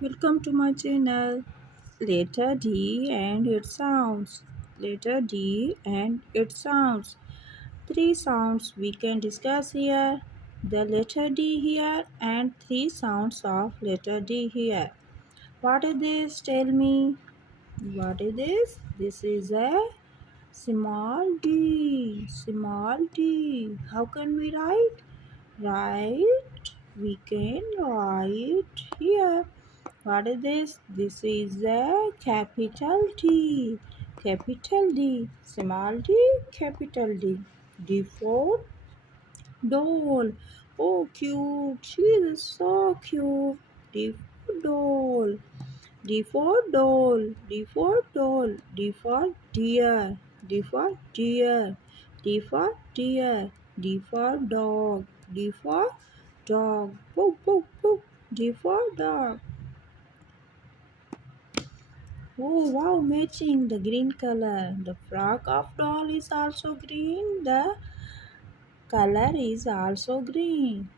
Welcome to my channel. Letter D and its sounds. Letter D and its sounds. Three sounds we can discuss here. The letter D here and three sounds of letter D here. What is this? Tell me. What is this? This is a small d. Small d. How can we write? Write. We can write here. What is this? This is a capital D. Capital D. Small d. Capital D. D for doll. Oh, cute. She is so cute. D for doll. D for doll. D for doll. D for deer. D for deer. D for deer. D for dog. D for dog. Boop, boop, boop. D for dog. Oh wow, matching the green color. The frock of doll is also green. The color is also green.